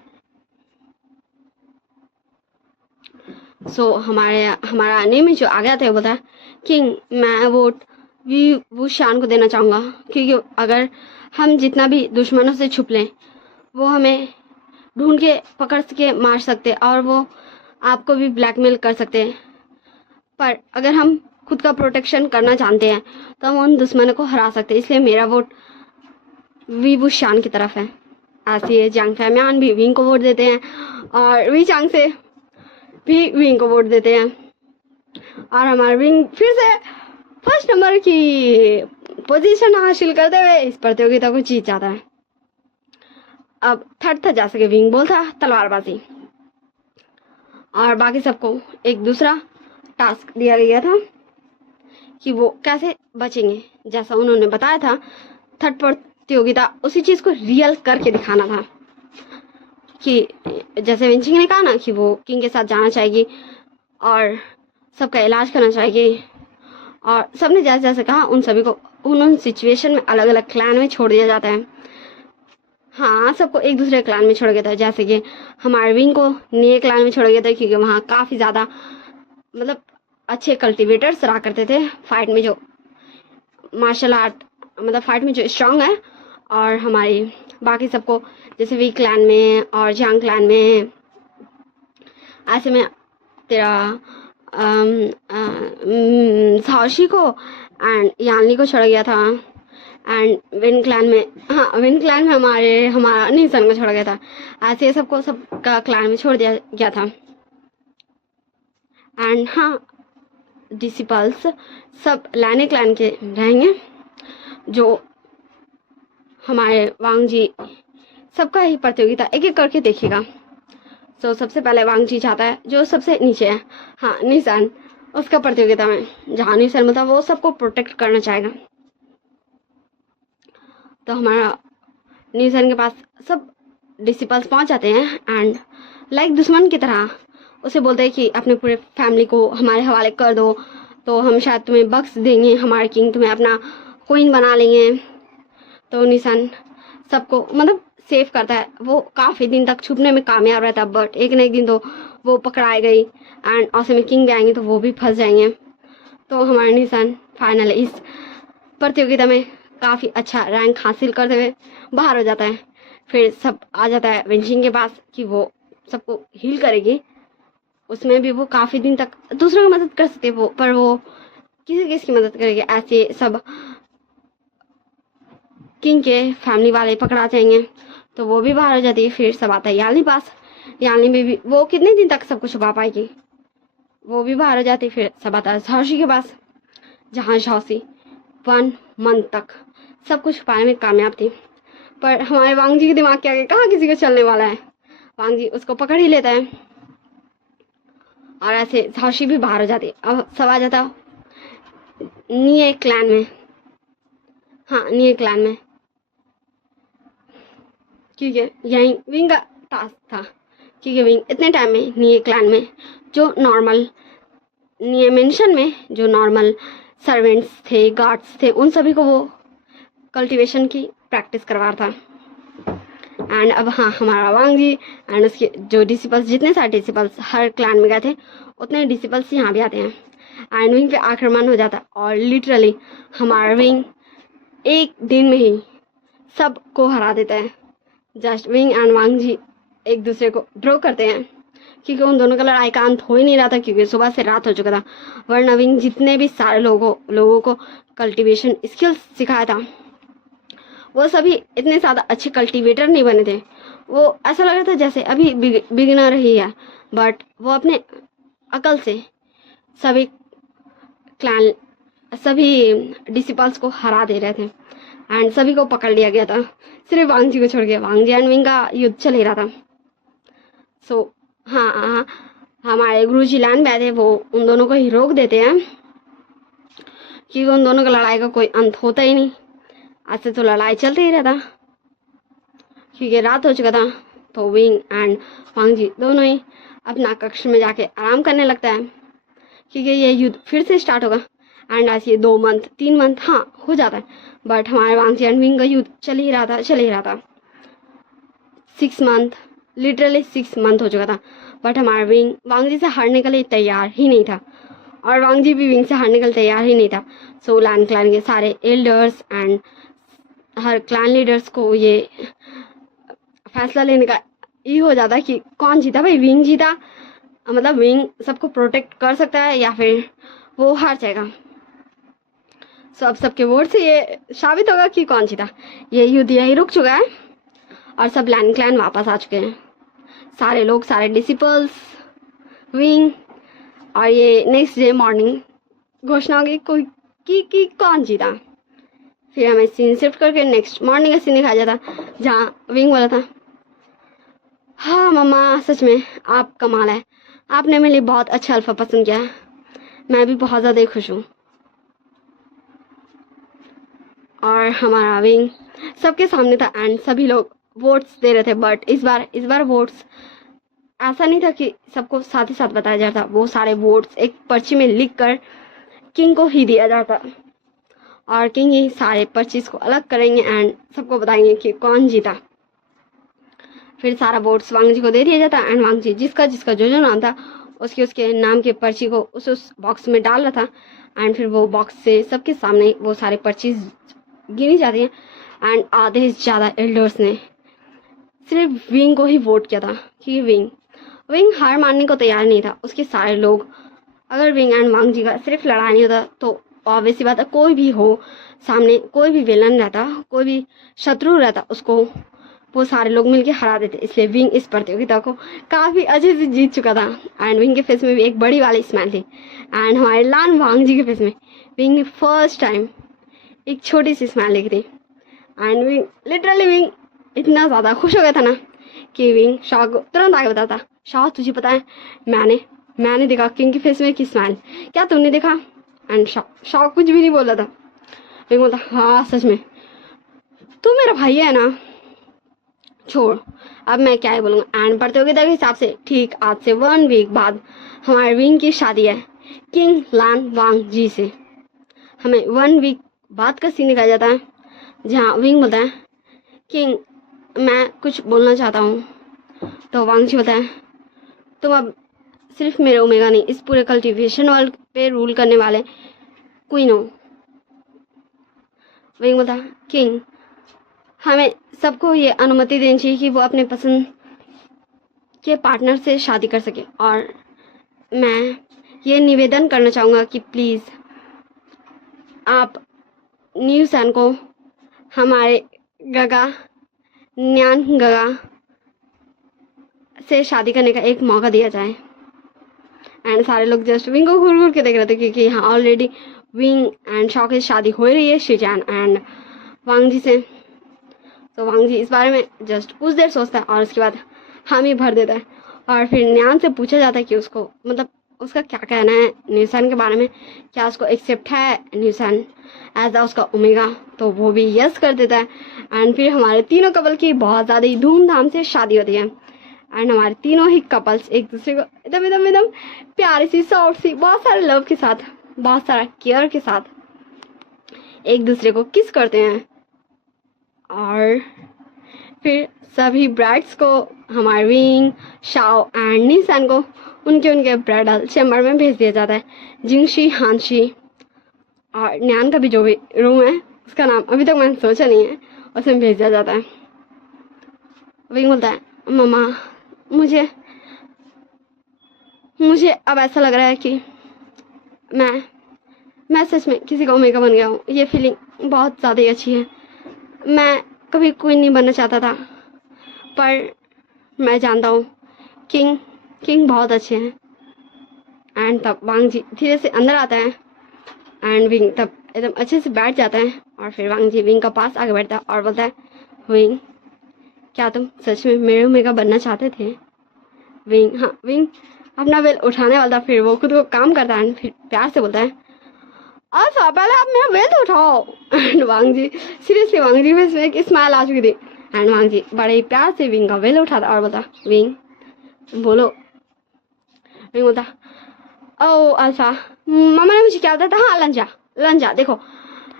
सो हमारा नेम जो आ गया था वो बोलता है किंग मैं वोट वो शान को देना चाहूँगा, क्योंकि अगर हम जितना भी दुश्मनों से छुप लें वो हमें ढूंढ के पकड़ के मार सकते और वो आपको भी ब्लैकमेल कर सकते, पर अगर हम खुद का प्रोटेक्शन करना जानते हैं तो हम उन दुश्मनों को हरा सकते हैं। इसलिए मेरा वोट वी बुशान की तरफ है। ऐसे ही जियांग फैमियान भी विंग को वोट देते हैं और वी चांग से भी विंग को वोट देते हैं और हमारा विंग फिर से फर्स्ट नंबर की पोजीशन हासिल करते हुए इस प्रतियोगिता को जीत जाता है। अब थर्ड था जैसे कि विंग बोल था तलवारबाजी और बाकी सबको एक दूसरा टास्क दिया गया था कि वो कैसे बचेंगे। जैसा उन्होंने बताया था थर्ड प्रतियोगिता उसी चीज़ को रियल करके दिखाना था कि जैसे विंचिंग ने कहा ना कि वो किंग के साथ जाना चाहेगी और सबका इलाज करना चाहेगी और सबने जैसे जैसे कहा उन सभी को उन सिचुएशन में अलग अलग क्लैन में छोड़ दिया जाता है। हाँ, सबको एक दूसरे क्लैन में छोड़ गया था। जैसे कि हमारे विंग को नए क्लैन में छोड़ा गया था क्योंकि वहाँ काफ़ी ज़्यादा मतलब अच्छे कल्टिवेटर्स रहा करते थे फाइट में, जो मार्शल आर्ट मतलब फाइट में जो स्ट्रांग है। और हमारी बाकी सबको जैसे वी क्लैन में और जियांग क्लैन में ऐसे में तेरा साओशी को एंड यानली को छोड़ा गया था एंड विन क्लैन में हमारा निसन को छोड़ा गया था। ऐसे सबको सबका क्लैन में छोड़ दिया गया था। एंड हाँ, डिसिपल्स सब लाने क्लैन के रहेंगे जो हमारे वांग जी सबका ही प्रतियोगिता एक एक करके देखेगा। तो सबसे पहले वांग जी चाहता है जो सबसे नीचे है, हाँ निसान, उसका प्रतियोगिता में जहाँ निसान मतलब वो सबको प्रोटेक्ट करना चाहेगा। तो हमारा निसान के पास सब डिसिपल्स पहुंच जाते हैं एंड लाइक दुश्मन की तरह उसे बोलते हैं कि अपने पूरे फैमिली को हमारे हवाले कर दो तो हम शायद तुम्हें बख्श देंगे, हमारे किंग तुम्हें अपना क्वीन बना लेंगे। तो निसान सबको मतलब सेव करता है। वो काफ़ी दिन तक छुपने में कामयाब रहता है बट एक न एक दिन तो वो पकड़ाई गई एंड औसे में किंग भी आएंगे तो वो भी फंस जाएंगे। तो हमारा निसान फाइनल इस प्रतियोगिता में काफ़ी अच्छा रैंक हासिल करते हुए बाहर हो जाता है। फिर सब आ जाता है विंचिंग के पास कि वो सबको हील करेगी। उसमें भी वो काफ़ी दिन तक दूसरों की मदद कर सकते वो, पर वो किसी की मदद करेगी। ऐसे सब किंग के फैमिली वाले पकड़ा जाएंगे तो वो भी बाहर हो जाती है। फिर सब आता है यालनी पास। यालनी में भी वो कितने दिन तक सबको छुपा पाएगी, वो भी बाहर हो जाती है। फिर सब आता है झांसी के पास जहाँ झांसी 1 मंथ तक सब कुछ छुपाने में कामयाब थी। पर हमारे वांग जी के दिमाग के आगे कहाँ किसी को चलने वाला है। वांग जी उसको पकड़ ही लेता है और ऐसे झांसी भी बाहर हो जाती है। अब सब आ जाता निये क्लैन में, हाँ निये क्लैन में, क्योंकि यही विंग का टास्क था। क्योंकि विंग इतने टाइम में निये क्लैन में जो नॉर्मल निये मेंशन में जो नॉर्मल सर्वेंट्स थे, गार्ड्स थे, उन सभी को वो कल्टीवेशन की प्रैक्टिस करवा रहा था। एंड अब हाँ, हमारा वांग जी एंड उसके जो डिसिपल्स, जितने सारे डिसिपल्स हर क्लैन में गए थे उतने डिसिपल्स यहाँ भी आते हैं एंड विंग पे आक्रमण हो जाता है। और लिटरली हमारा विंग एक दिन में ही सबको हरा देता है। जस्ट विंग एंड वांग जी एक दूसरे को ड्रॉ करते हैं क्योंकि उन दोनों का लड़ाई का अंत हो ही नहीं रहा था क्योंकि सुबह से रात हो चुका था। वरना विंग जितने भी सारे लोगों को कल्टीवेशन स्किल्स सिखाया था वो सभी इतने ज़्यादा अच्छे कल्टीवेटर नहीं बने थे। वो ऐसा लग रहा था जैसे अभी बिगिनर ही है, बट वो अपने अकल से सभी डिसिपल्स को हरा दे रहे थे एंड सभी को पकड़ लिया गया था, सिर्फ वांग जी को छोड़ के। वांग जी एंड विंग का युद्ध चल ही रहा था। सो हाँ, हमारे गुरुजी लैंड में आए थे, वो उन दोनों को ही रोक देते हैं क्योंकि उन दोनों का लड़ाई का कोई अंत होता ही नहीं। ऐसे तो लड़ाई चलते ही रहता क्योंकि रात हो चुका था। तो विंग एंड वांग जी दोनों ही अपना कक्ष में जाके आराम करने लगता है क्योंकि ये युद्ध फिर से स्टार्ट होगा। एंड ऐसे 2 मंथ 3 मंथ हाँ हो जाता है, बट हमारे वांग जी एंड विंग का युद्ध चल ही रहा था 6 मंथ, लिटरली 6 मंथ हो चुका था। बट हमारा विंग वांग जी से हारने के लिए तैयार ही नहीं था और वांग जी भी विंग से हारने के लिए तैयार ही नहीं था। सो लैंड क्लैन के सारे elders and her clan leaders को ये फैसला लेने का ये हो जाता है कि कौन जीता। भाई विंग जीता, मतलब विंग सबको प्रोटेक्ट कर सकता है या फिर वो हार जाएगा। सो अब सबके वोट से ये साबित होगा कि कौन जीता। ये युद्ध यही रुक चुका है और सब लैन क्लैन वापस आ चुके हैं, सारे लोग, सारे डिसिपल्स, विंग। और ये नेक्स्ट डे मॉर्निंग घोषणा होगी कोई कि कौन जीता। फिर हमें सीन शिफ्ट करके नेक्स्ट मॉर्निंग का सीन दिखाया जाता जहाँ विंग बोला था, हाँ मम्मा सच में आप कमाल है, आपने मेरे लिए बहुत अच्छा अल्फा पसंद किया है, मैं भी बहुत ज़्यादा खुश हूँ। और हमारा विंग सबके सामने था एंड सभी लोग वोट्स दे रहे थे। बट इस बार वोट्स ऐसा नहीं था कि सबको साथ ही साथ बताया जाता, वो सारे वोट्स एक पर्ची में लिख कर किंग को ही दिया जाता और किंग ही सारे पर्चीज को अलग करेंगे एंड सबको बताएंगे कि कौन जीता। फिर सारा वोट्स वांग जी को दे दिया जाता एंड वांग जी जिसका जिसका जो नाम था उसके नाम के पर्ची को उस बॉक्स में डाल रहा था एंड फिर वो बॉक्स से सबके सामने वो सारे पर्चीज गिनी जाती हैं एंड आधे से ज़्यादा एल्डर्स ने सिर्फ विंग को ही वोट किया था कि विंग हार मानने को तैयार नहीं था। उसके सारे लोग, अगर विंग एंड वांग जी का सिर्फ लड़ाई नहीं होता तो ऑब्वियस सी बात है कोई भी हो सामने, कोई भी विलन रहता, कोई भी शत्रु रहता, उसको वो सारे लोग मिलके हरा देते। इसलिए विंग इस प्रतियोगिता को काफ़ी अच्छे से जीत चुका था एंड विंग के फेस में भी एक बड़ी वाली स्माइल थी एंड हमारे लान वांग जी के फेस में विंग ने फर्स्ट टाइम एक छोटी सी स्माइल देखी थी एंड विंग लिटरली इतना ज़्यादा खुश हो गया था ना कि विंग शाह को तुरंत आगे बताता, शाह तुझे पता है मैंने देखा किंग के फेस में की स्माइल, क्या तुमने देखा? एंड शाह कुछ भी नहीं बोला था। विंग बोलता, हाँ सच में तू मेरा भाई है ना, छोड़ अब मैं क्या ही बोलूँगा। एंड प्रतियोगिता के हिसाब से ठीक आज से 1 वीक बाद हमारे विंग की शादी है किंग लान वांग जी से। हमें 1 वीक बाद का सीन दिखाया जाता है जहाँ विंग बोलता है, किंग मैं कुछ बोलना चाहता हूँ। तो वांग जी बोलता है, तुम अब सिर्फ मेरे ओमेगा नहीं, इस पूरे कल्टीवेशन वर्ल्ड पे रूल करने वाले क्वीन हो। विंग बोलता है, किंग हमें सबको ये अनुमति देनी चाहिए कि वो अपने पसंद के पार्टनर से शादी कर सके और मैं ये निवेदन करना चाहूँगा कि प्लीज़ आप न्यू सन को हमारे गगा न्यान गगा से शादी करने का एक मौका दिया जाए। एंड सारे लोग जस्ट विंग को घूर घूर के देख रहे थे क्योंकि हाँ ऑलरेडी विंग एंड शॉ की शादी हो रही है शिजान एंड वांग जी से। तो वांग जी इस बारे में जस्ट कुछ देर सोचता है और उसके बाद हामी भर देता है और फिर न्यान से पूछा जाता है कि उसको मतलब उसका क्या कहना है न्यूसन के बारे में, क्या उसको एक्सेप्ट है न्यूसन एज उसका ओमेगा। तो वो भी यस कर देता है एंड फिर हमारे तीनों कपल की बहुत ज़्यादा ही धूमधाम से शादी होती है एंड हमारे तीनों ही कपल्स एक दूसरे को एकदम प्यारी सी सॉफ्ट सी बहुत सारे लव के साथ, बहुत सारा केयर के साथ एक दूसरे को किस करते हैं। और फिर सभी ब्राइड्स को हमारे विंग शाओ एंड नीसन को उनके ब्राइडल चैम्बर में भेज दिया जाता है। जिंगशी हानशी और न्यान का भी जो भी रूम है उसका नाम अभी तक मैंने सोचा नहीं है, उसमें भेज दिया जाता है। विंग बोलता है, मम्मा मुझे अब ऐसा लग रहा है कि मैं सच में किसी का ओमेगा बन गया हूँ। ये फीलिंग बहुत ज़्यादा ही अच्छी है। मैं कभी क्वीन नहीं बनना चाहता था पर मैं जानता हूँ किंग बहुत अच्छे हैं। एंड तब वांग जी धीरे से अंदर आता है एंड विंग तब एकदम अच्छे से बैठ जाता है और फिर वांग जी विंग का पास आगे बैठता है और बोलता है, विंग क्या तुम सच में मेरे ओमेगा बनना चाहते थे? विंग हाँ, विंग अपना बेल उठाने वाला था, फिर वो खुद को काम करता है फिर प्यार से बोलता है, अच्छा पहले आप मेरा बेल तो उठाओ। एंड वांग जी सीरियसली वांग जी में एक स्माइल आ चुकी थी एंड वांग जी बड़े ही प्यार से विंग का बेल उठाता और बोलता, विंग बोलो। विंग बोलता, ओ अल्फा मामा ने मुझे क्या बताया था, हाँ लंजा देखो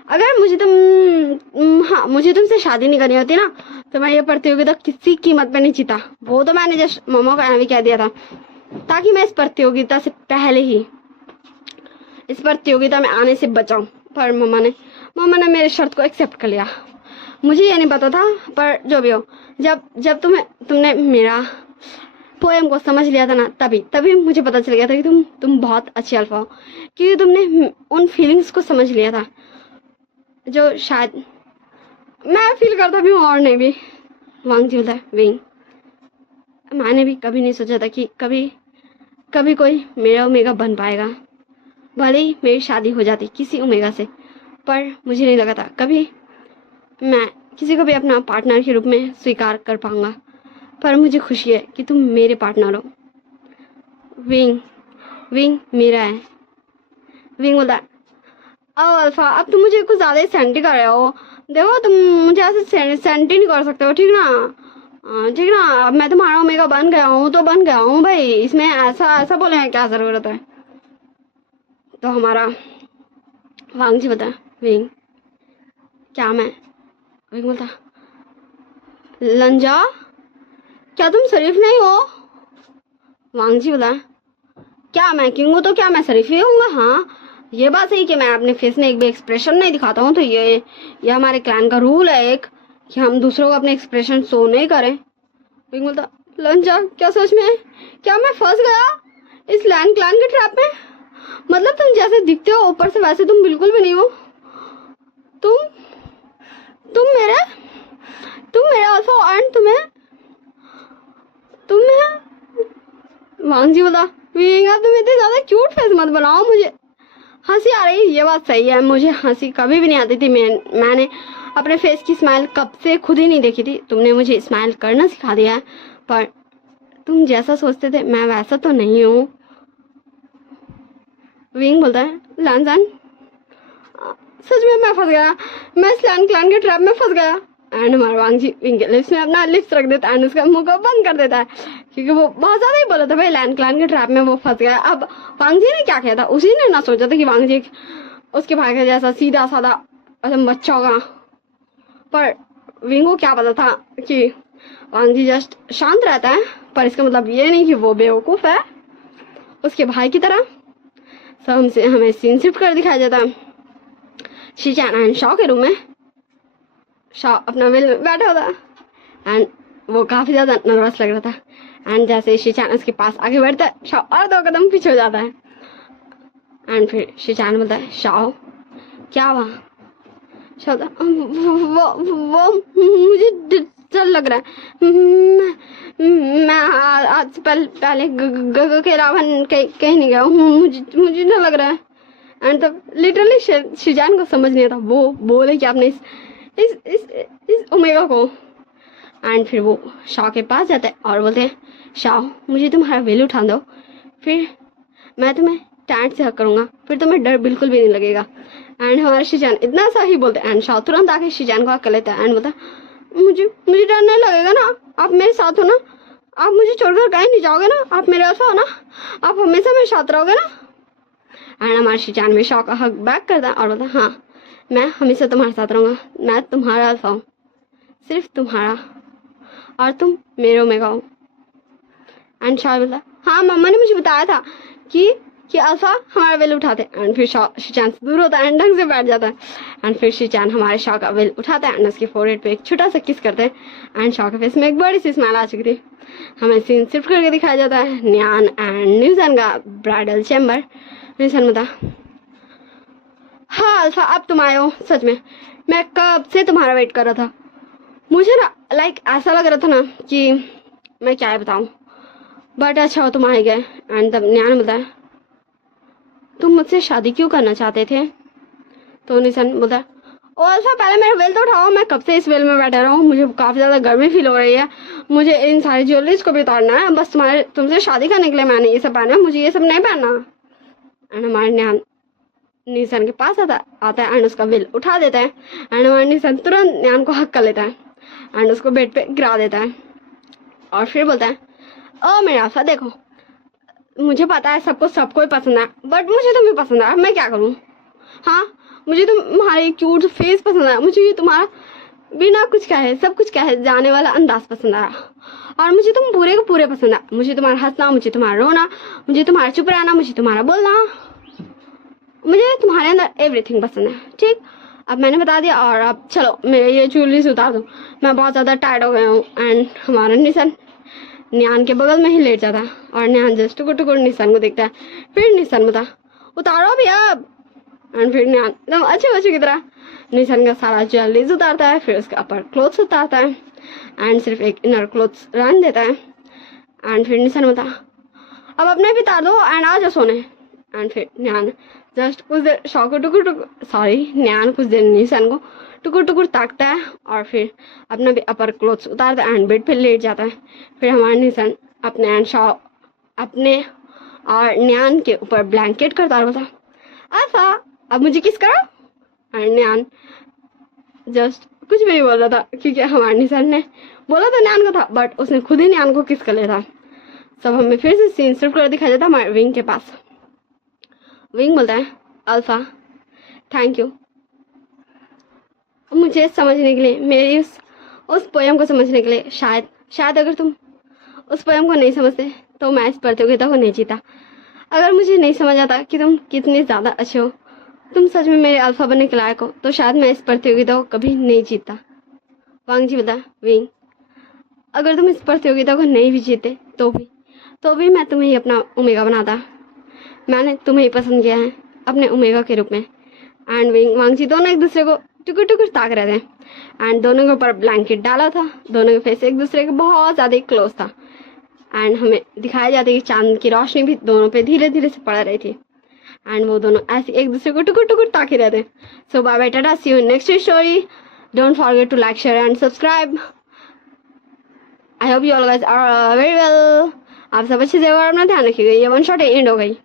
अगर मुझे तुमसे शादी नहीं करनी होती ना तो मैं ये प्रतियोगिता किसी कीमत पे नहीं जीता। वो तो मैंने जस्ट मामा को ऐसे कह दिया था ताकि मैं इस प्रतियोगिता से पहले ही इस प्रतियोगिता में आने से बचाऊं, पर मामा ने मेरे शर्त को एक्सेप्ट कर लिया। मुझे ये नहीं पता था पर जो भी हो, जब तुमने मेरा पोएम को समझ लिया था ना, तभी तभी मुझे पता चल गया था कि तुम बहुत अच्छी अल्फा हो, क्योंकि तुमने उन फीलिंग्स को समझ लिया था जो शायद मैं फील करता भी हूँ और नहीं भी। वांग जी बोलता है, विंग, मैंने भी कभी नहीं सोचा था कि कभी कोई मेरा ओमेगा बन पाएगा। भले ही मेरी शादी हो जाती किसी ओमेगा से, पर मुझे नहीं लगा था कभी मैं किसी को भी अपना पार्टनर के रूप में स्वीकार कर पाऊंगा। पर मुझे खुशी है कि तुम मेरे पार्टनर हो। विंग, विंग मेरा है। विंग बोलता है, अब अल्फा, अब तुम मुझे कुछ ज़्यादा ही सेंटी कर रहे हो। देखो तुम मुझे ऐसे सेंटी नहीं कर सकते हो, ठीक ना? ठीक ना? अब मैं तुम्हारा ओमेगा बन गया हूँ तो बन गया हूँ भाई, इसमें ऐसा ऐसा बोले क्या ज़रूरत है? तो हमारा वांग जी बताए, विंग क्या मैं? विंग बोलता, लंजा क्या तुम शरीफ नहीं हो? वांग जी बोला, क्या मैं किंग हूँ तो क्या मैं शरीफ ही होऊंगा? हाँ, ये बात सही कि मैं अपने फेस में एक भी एक्सप्रेशन नहीं दिखाता हूँ, तो ये हमारे क्लैन का रूल है एक, कि हम दूसरों को अपने एक्सप्रेशन शो नहीं करें। विंग बोलता, लंजा क्या सच में? क्या मैं फंस गया इस लैंड क्लैन के ट्रैप में? मतलब तुम जैसे दिखते हो ऊपर से वैसे तुम बिल्कुल भी नहीं हो। तुम मेरे अल्फा एंड तुम्हें वांग जी बोला, विंग तुम इतने ज्यादा क्यूट फेस मत बनाओ, मुझे हंसी आ रही है। ये बात सही है, मुझे हंसी कभी भी नहीं आती थी। मैंने अपने फेस की स्माइल कब से खुद ही नहीं देखी थी। तुमने मुझे स्माइल करना सिखा दिया है, पर तुम जैसा सोचते थे मैं वैसा तो नहीं हूँ। विंग बोलता है, लैंसन सच में मैं फंस गया, मैं इस लैंड क्लैन के ट्रैप में फंस गया। एंड हमारा वांग जी विंग के लिप्स में अपना लिप्स रख देता है एंड उसका मुंह को बंद कर देता है, क्योंकि वो बहुत ज्यादा ही बोला था भाई लैंड क्लैन के ट्रैप में वो फंस गया। अब वांग जी ने क्या किया था, उसी ने ना सोचा था कि वांग जी उसके भाई का जैसा सीधा साधा बच्चा होगा, पर विंग को क्या पता था कि वांग जी जस्ट शांत रहता है, पर इसका मतलब ये नहीं कि वो बेवकूफ है उसके भाई की तरह। सब हमें सीन शिफ्ट कर दिखाया जाता है शीचान एंड शॉ के रूम में। शॉ अपना वेल में बैठा होता है एंड वो काफी ज्यादा नर्वस लग रहा था। एंड जैसे शीचान उसके पास आगे बढ़ता है, शॉ और 2 कदम पीछे हो जाता है। एंड फिर शीचान बोलता है, शॉ क्या हुआ? शॉ वो मुझे डर लग रहा है, मैं आज पहले के अलावा कहीं नहीं गया हूँ, मुझे डर लग रहा है। एंड तब लिटरली शीजान को समझ नहीं आता, वो बोले कि आपने इस ओमेगा को। एंड फिर वो शॉ के पास जाता है और बोलते हैं, शॉ मुझे तुम्हारा वेल उठा दो, फिर मैं तुम्हें टाइट से हक करूंगा, फिर तुम्हें डर बिल्कुल भी नहीं लगेगा। एंड हमारा शीजान इतना सा ही बोलते हैं एंड शॉ तुरंत आके शीजान को हक कर लेता है एंड बोलता है, मुझे डर नहीं लगेगा ना, आप मेरे साथ हो ना, आप मुझे छोड़कर कहीं नहीं जाओगे ना, आप मेरे अल्फा हो ना, आप हमेशा मेरे साथ रहोगे ना। एंड हमारे शीजान में शॉ का हक बैक करता है और बोलता है, हाँ मैं हमेशा तुम्हारे साथ रहूंगा, मैं तुम्हारा अल्फा हूँ, सिर्फ तुम्हारा, और तुम मेरे ओमेगा हो। एंड शॉ बोलता है, हाँ मम्मा ने मुझे बताया था कि अल्फा हमारा वेल उठाते हैं। एंड फिर शीचान से दूर होता है एंड ढंग से बैठ जाता है। एंड फिर शीचान हमारे शॉ का वेल उठाता है एंड उसके फोरहेड पे एक छोटा सा किस करते हैं एंड शॉ के फेस में एक बड़ी सी स्माइल आ चुकी थी। हमें सीन शिफ्ट करके दिखाया जाता है न्यान एंड न्यूजन का ब्राइडल चैम्बर। न्यूजन बता, हाँ अल्फा अब तुम आए हो, सच में मैं कब से तुम्हारा वेट कर रहा था। मुझे ना लाइक ऐसा लग रहा था ना कि मैं क्या बताऊँ, बट अच्छा हो तुम आ गए। एंड तब न्यान बताया, तुम मुझसे शादी क्यों करना चाहते थे? तो निशन बोलता, ओ अल्फा पहले मेरा वेल तो उठाओ, मैं कब से इस वेल में बैठा रहा हूँ, मुझे काफ़ी ज़्यादा गर्मी फील हो रही है, मुझे इन सारी ज्वेलरीज को भी उतारना है, बस तुमसे शादी करने के लिए मैंने ये सब पहना है, मुझे ये सब नहीं पहनना। एंड हमारे न्यान निशन के पास आता है एंड उसका वेल उठा देता है एंड हमारे निशन तुरंत न्यान को हक कर लेता है एंड उसको बेड पे गिरा देता है और फिर बोलता है, ओ मेरा अल्फा देखो, मुझे पता है सबको सबको ही पसंद है, बट मुझे तुम्हें पसंद है, मैं क्या करूँ? हाँ मुझे तुम्हारी क्यूट फेस पसंद है, मुझे तुम्हारा बिना कुछ कहे सब कुछ कहे जाने वाला अंदाज पसंद आया, और मुझे तुम पूरे को पूरे पसंद है, मुझे तुम्हारा हंसना, मुझे तुम्हारा रोना, मुझे तुम्हारा चुप रहना, मुझे तुम्हारा बोलना, मुझे तुम्हारे अंदर एवरीथिंग पसंद है। ठीक, अब मैंने बता दिया और अब चलो मेरे ये ज्वेलरीज उतार दो, मैं बहुत ज़्यादा टायर्ड हो गया हूँ। एंड हमारा निशन नियान के बगल में ही लेट जाता है और नियान जस्ट टुकुर टुकुर निशान को देखता है। फिर निशान बोलता उतारो भी अब। एंड फिर नियान एकदम अच्छे बच्चे की तरह निशान का सारा ज्वेलरीज उतारता है, फिर उसके अपर क्लोथ्स उतारता है एंड सिर्फ एक इनर क्लोथ्स रहने देता है। एंड फिर निशान बोलता अब अपने भी उतार दो एंड आ जाओ सोने। एंड फिर नियान जस्ट कुछ देर शौक को नियान कुछ देर निशान को टुकुर टुकुर ताकता है और फिर अपना भी अपर क्लोथ्स उतारता है एंड बेड पे लेट जाता है। फिर हमारा निशान अपने एंड अपने और नियान के ऊपर ब्लैंकेट करता है, बोलता ऐसा अब मुझे किस करो। एंड नियान जस्ट कुछ भी नहीं बोल रहा था क्योंकि हमारे निशान ने बोला तो नियान को था बट उसने खुद ही नियान को किस कर लिया था। सब हमें फिर से सीन शिफ्ट कर दिखाया जाता है हमारे विंग के पास। विंग बोलता है अल्फा थैंक यू मुझे समझने के लिए, मेरी उस पोयम को समझने के लिए। शायद अगर तुम उस पोयम को नहीं समझते तो मैं इस प्रतियोगिता को नहीं जीता। अगर मुझे नहीं समझ आता कि तुम कितने ज़्यादा अच्छे हो, तुम सच में मेरे अल्फा बनने के लायक हो, तो शायद मैं इस प्रतियोगिता को कभी नहीं जीतता। वांग जी बता विंग अगर तुम इस प्रतियोगिता को नहीं भी जीते तो भी मैं तुम्हें ही अपना ओमेगा बनाता। मैंने तुम्हें ही पसंद किया है अपने ओमेगा के रूप में। एंड विंग वांग जी दोनों एक दूसरे को टुकुर टुकुर ताक रहे थे एंड दोनों के ऊपर ब्लैंकेट डाला था। दोनों के फेस एक दूसरे के बहुत ज़्यादा क्लोज था एंड हमें दिखाया जाता है कि चांद की रोशनी भी दोनों पे धीरे धीरे से पड़ रही थी एंड वो दोनों ऐसे एक दूसरे को टुकुर टुकुर ताके रहते। So bye bye tata, see you next story. Don't forget to like share and subscribe. I hope you all guys are very well. आप सब अच्छे से और अपना ध्यान रखिएगा। ये वन शॉट एंड हो गई।